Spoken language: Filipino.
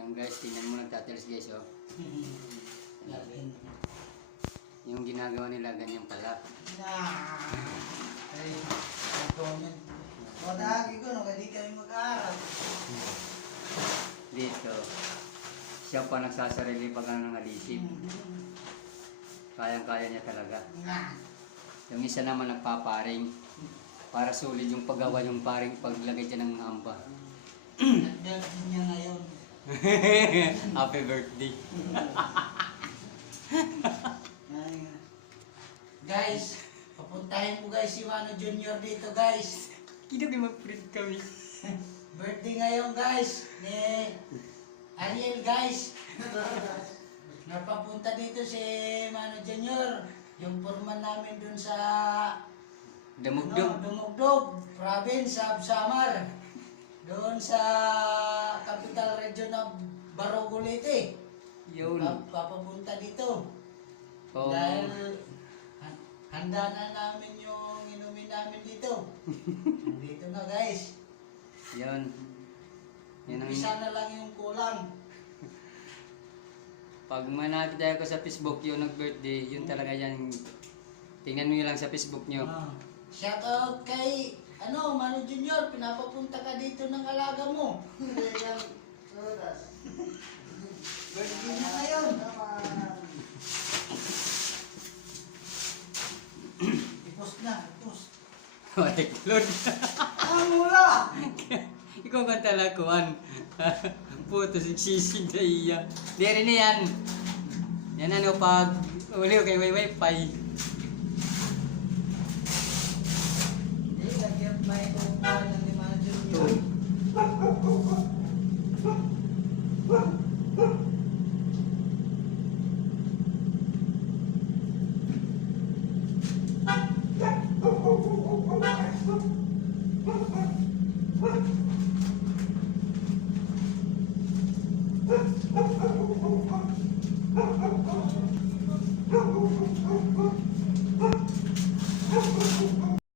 Yung guys, tingnan mo nagtatiles guys, oh. Yung ginagawa nila, ganyan pala. Ay, ito yun. Wadagi ko, no, hindi kami mag-aaral. Dito, siya pa nagsasarili pag ano ng adhesive. Kayang-kaya niya talaga. Yung isa naman nagpaparing para sulit yung paggawa yung paring paglagay niya ng amba. Nag-birthday niya ngayon. Happy birthday. Guys, papuntahin mo guys si Mano Junior dito guys. Kinagay mag-print kami. Birthday ngayon guys ni Ariel guys. Napapunta dito si Mano Junior. Yung foreman namin dun sa Damugdog. Dumugdog, province of Samar. Doon sa capital region of Barogolete. Yun. Papapunta dito. Oh. Dahil handa na namin yung inumin namin dito. Dito na guys. Yun. Yan ang... Isa na lang yung kulang. Pag manakita ko sa Facebook yung nag-birthday, yun talaga yan. Tingnan nyo lang sa Facebook nyo. Shout out kay Mano Junior, pinapapunta ka dito ng alaga mo. Birthday na ngayon. I-post na, i-post. Walik Lord. Mula! Ikaw ka talakuan. Puto sigsisig na iya. Di rin yan. Yan ano pag uliw kay wifi. Hindi, lagyan may kumukuha ng ni Mano Junior.